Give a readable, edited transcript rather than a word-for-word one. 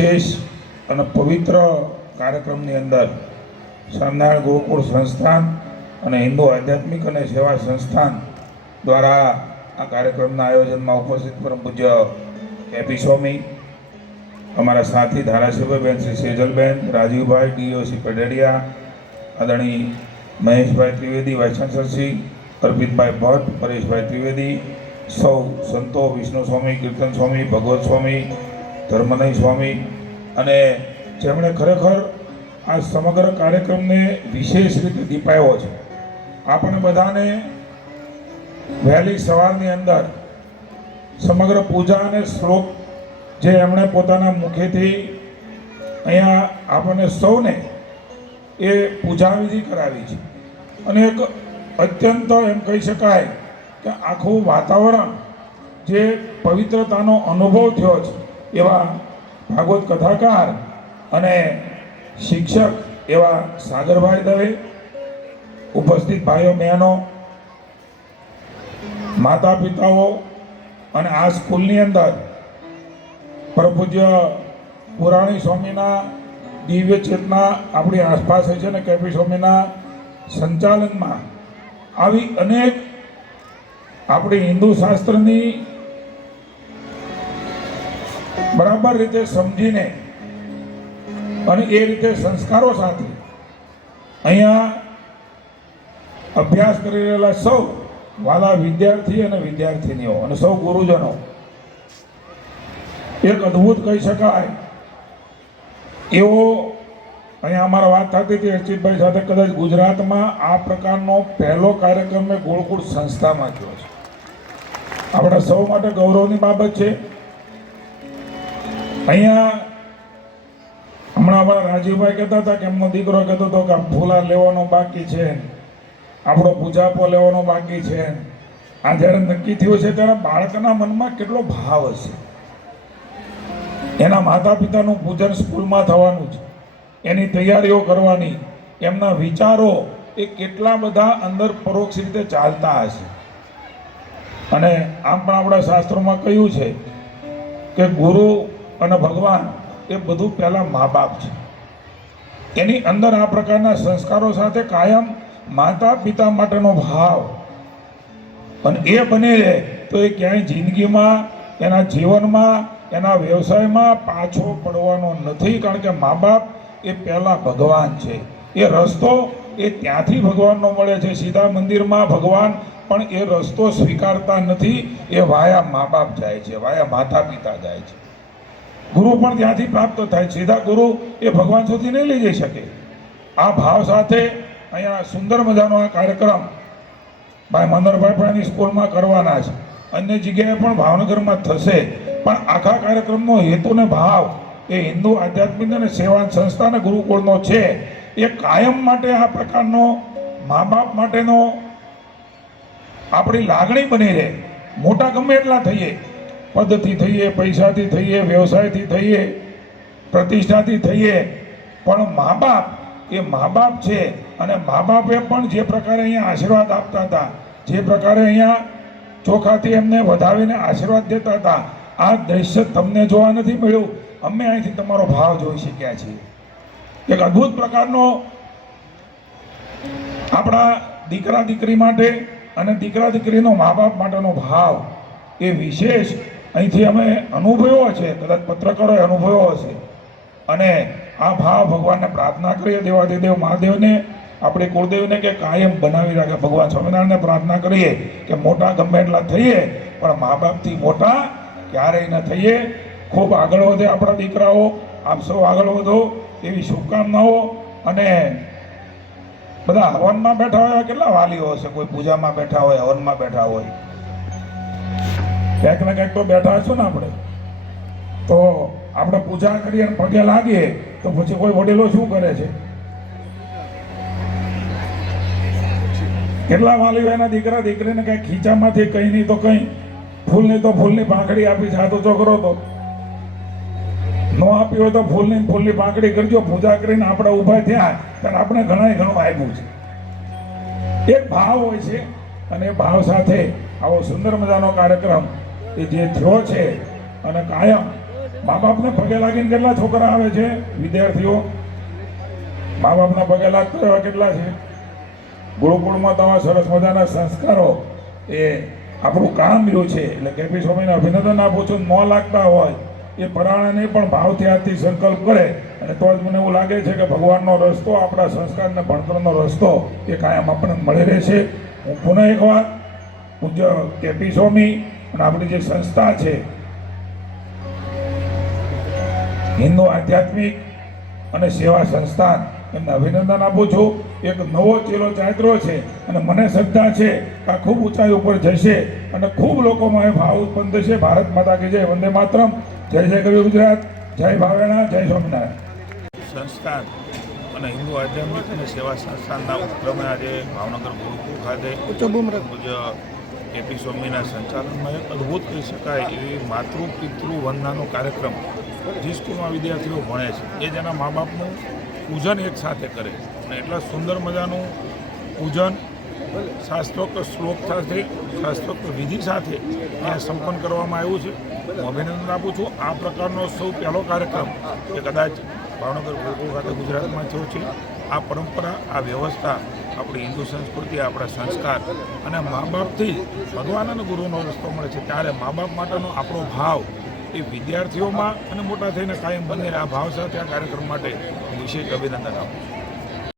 વિશેષ અને પવિત્ર કાર્યક્રમની અંદર સ્વામિનારાયણ ગુરુકુળ સંસ્થાન અને હિન્દુ આધ્યાત્મિક અને સેવા સંસ્થાન દ્વારા આ કાર્યક્રમના આયોજનમાં ઉપસ્થિત પરમ પૂજ્ય કેપી સ્વામી, અમારા સાથી ધારાસભ્યબેન શ્રી સેજલબેન, રાજીવભાઈ ડીઓસી પેડેડિયા, આદરણીય મહેશભાઈ ત્રિવેદી, વાઇસ ચાન્સલર શ્રી અર્પિતભાઈ ભટ્ટ, પરેશભાઈ ત્રિવેદી, સૌ સંતો, વિષ્ણુ સ્વામી, કીર્તન સ્વામી, ભગવત સ્વામી, ધર્મનય સ્વામી, અને જેમણે ખરેખર આ સમગ્ર કાર્યક્રમને વિશેષ રીતે દીપાયો છે. આપણે બધાને વહેલી સવારની અંદર સમગ્ર પૂજા અને શ્લોક જે એમણે પોતાના મુખેથી અહીંયા આપણને સૌને એ પૂજા વિધિ કરાવી છે, અને એક અત્યંત એમ કહી શકાય કે આખું વાતાવરણ જે પવિત્રતાનો અનુભવ થયો છે એવા ભાગવત કથાકાર અને શિક્ષક એવા સાગરભાઈ દવે, ઉપસ્થિત ભાઈઓ બહેનો, માતા પિતાઓ, અને આ સ્કૂલની અંદર પરમ પૂજ્ય પુરાણી સ્વામીના દિવ્ય ચેતના આપણી આસપાસ છે ને કેપી સ્વામીના સંચાલનમાં આવી અનેક આપણી હિન્દુ શાસ્ત્રની બરાબર રીતે સમજીને અને એ રીતે સંસ્કારો સાથે અહીંયા અભ્યાસ કરી રહેલા સૌ વાલા વિદ્યાર્થી અને વિદ્યાર્થીનીઓ અને સૌ ગુરુજનો, એક અદ્ભુત કહી શકાય એવો અહીંયા અમારા વાત થતી હતી અર્ચિતભાઈ સાથે, કદાચ ગુજરાતમાં આ પ્રકારનો પહેલો કાર્યક્રમ મેં ગુરુકુળ સંસ્થામાં થયો છે. આપણા સૌ માટે ગૌરવની બાબત છે. અહીંયા હમણાં અમારા રાજીવભાઈ કહેતા હતા કે એમનો દીકરો કહેતો હતો કે ફૂલા લેવાનો બાકી છે, આપણો પૂજાપો લેવાનો બાકી છે. આ જ્યારે નક્કી થયું છે ત્યારે બાળકના મનમાં કેટલો ભાવ હશે. એના માતા પિતાનું પૂજન સ્કૂલમાં થવાનું છે, એની તૈયારીઓ કરવાની, એમના વિચારો એ કેટલા બધા અંદર પરોક્ષ રીતે ચાલતા હશે. અને આમ પણ આપણા શાસ્ત્રોમાં કહ્યું છે કે ગુરુ અને ભગવાન એ બધું પહેલાં મા બાપ છે. એની અંદર આ પ્રકારના સંસ્કારો સાથે કાયમ માતા પિતા માટેનો ભાવ અને એ બને રહે તો એ ક્યાંય જિંદગીમાં, એના જીવનમાં, એના વ્યવસાયમાં પાછો પડવાનો નથી. કારણ કે મા બાપ એ પહેલાં ભગવાન છે. એ રસ્તો એ ત્યાંથી ભગવાનનો મળે છે. સીધા મંદિરમાં ભગવાન પણ એ રસ્તો સ્વીકારતા નથી. એ વાયા મા બાપ જાય છે, વાયા માતા પિતા જાય છે. ગુરુ પણ ત્યાંથી પ્રાપ્ત થાય. સીધા ગુરુ એ ભગવાન સુધી નહીં લઈ જઈ શકે. આ ભાવ સાથે અહીંયા સુંદર મજાનો આ કાર્યક્રમ ભાઈ મનોહરભાઈ પાણીની સ્કૂલમાં કરવાના છે. અન્ય જગ્યાએ પણ ભાવનગરમાં થશે. પણ આખા કાર્યક્રમનો હેતુ ને ભાવ એ હિન્દુ આધ્યાત્મિક અને સેવા સંસ્થા અને ગુરુકુળનો છે. એ કાયમ માટે આ પ્રકારનો મા બાપ માટેનો આપણી લાગણી બની રહે. મોટા ગમે એટલા થઈએ, પદથી થઈએ, પૈસાથી થઈએ, વ્યવસાયથી થઈએ, પ્રતિષ્ઠાથી થઈએ, પણ મા બાપ એ મા બાપ છે. અને મા બાપે પણ જે પ્રકારે અહીંયા આશીર્વાદ આપતા હતા, જે પ્રકારે અહીંયા ચોખાથી એમને વધાવીને આશીર્વાદ દેતા હતા, આ દ્રશ્ય તમને જોવા નથી મળ્યું. અમે અહીંથી તમારો ભાવ જોઈ શક્યા છીએ. એક અદ્ભુત પ્રકારનો આપણા દીકરા દીકરી માટે અને દીકરા દીકરીનો મા બાપ માટેનો ભાવ એ વિશેષ અહીંથી અમે અનુભવ્યો છે. કદાચ પત્રકારોએ અનુભવ્યો હશે. અને આ ભાવ ભગવાનને પ્રાર્થના કરીએ, દેવાધિદેવ મહાદેવને, આપણે કુળદેવને કે કાયમ બનાવી રાખે. ભગવાન સ્વામિનારાયણને પ્રાર્થના કરીએ કે મોટા ગમે એટલા થઈએ પણ મા બાપથી મોટા ક્યારેય ન થઈએ. ખૂબ આગળ વધે આપણા દીકરાઓ. આપ સૌ આગળ વધો એવી શુભકામનાઓ. અને બધા હવનમાં બેઠા હોય, કેટલા વાલીઓ હશે, કોઈ પૂજામાં બેઠા હોય, હવનમાં બેઠા હોય, ક્યાંક ને ક્યાંક તો બેઠા હશું ને આપણે. તો આપણે પૂજા કરીએ અને પગે લાગીએ તો પછી કોઈ વડીલો શું કરે છે? કેટલા વાલીઓ એના દીકરા દીકરીને કંઈ ખીચામાંથી કંઈ નહીં તો કંઈ ફૂલની તો ફૂલની પાંખડી આપી છે. આ તો છોકરો તો ન આપી હોય તો ફૂલની પાંખડી કરજો. પૂજા કરીને આપણે ઊભા થયા ત્યારે આપણે ઘણું આપ્યું છે. એક ભાવ હોય છે અને એ ભાવ સાથે આવો સુંદર મજાનો કાર્યક્રમ એ જે થયો છે અને કાયમ મા બાપને પગે લાગીને કેટલા છોકરા આવે છે વિદ્યાર્થીઓ? મા બાપના પગે લાગતા એવા કેટલા છે? ગુરુકુળમાં તમારા સરસ મજાના સંસ્કારો એ આપણું કામ રહ્યું છે. એટલે કેપી સ્વામીને અભિનંદન આપું છું. ન લાગતા હોય એ પરાણાને પણ ભાવથી આજથી સંકલ્પ કરે અને તો જ મને એવું લાગે છે કે ભગવાનનો રસ્તો, આપણા સંસ્કારને ભણતરનો રસ્તો એ કાયમ આપણને મળી રહેશે. હું પુનઃ એકવાર પૂજ્ય કેપી સ્વામી અને આપણી જે સંસ્થા છે હિન્દુ આધ્યાત્મિક અને સેવા સંસ્થાન, એમને અભિનંદન આપું છું. એક નવો ચેલો ચાતરો છે અને મને શ્રદ્ધા છે કે આ ખૂબ ઊંચાઈ ઉપર જશે અને ખૂબ લોકોમાં એ ભાવ ઉત્પન્ન થશે. ભારત માતા કી જય, વંદે માતરમ, જય જય કવિ ગુજરાત, જય ભાવેણા, જય સ્વામિનારાયણ. સંસ્થાન અને હિન્દુ આધ્યાત્મિક અને સેવા સંસ્થાનના ઉપક્રમે આજે ભાવનગર ગુરુકુળ ખાતે પૂજ્ય કેપી સ્વામીના સંચાલનમાં એક અદ્ભુત કહી શકાય એવી માતૃ પિતૃ વંદનાનો કાર્યક્રમ જે સ્કૂલમાં વિદ્યાર્થીઓ ભણે છે એ જેના મા બાપનું પૂજન એક સાથે કરે અને એટલા સુંદર મજાનું પૂજન શાસ્ત્રોક્ત શ્લોક સાથે, શાસ્ત્રોક્ત વિધિ સાથે અહીંયા સંપન્ન કરવામાં આવ્યું છે. હું અભિનંદન આપું છું. આ પ્રકારનો સૌ પહેલો કાર્યક્રમ એ કદાચ ભાવનગર ગુરુકુળ ખાતે ગુજરાતમાં થયો છે. આ પરંપરા, આ વ્યવસ્થા આપણી હિન્દુ સંસ્કૃતિ, આપણા સંસ્કાર અને મા બાપથી ભગવાન અને ગુરુનો રસ્તો મળે છે. ત્યારે મા બાપ માટેનો આપણો ભાવ એ વિદ્યાર્થીઓમાં અને મોટા થઈને કાયમ બને આ ભાવ સાથે આ કાર્યક્રમ માટે વિશેષ અભિનંદન આપું છું.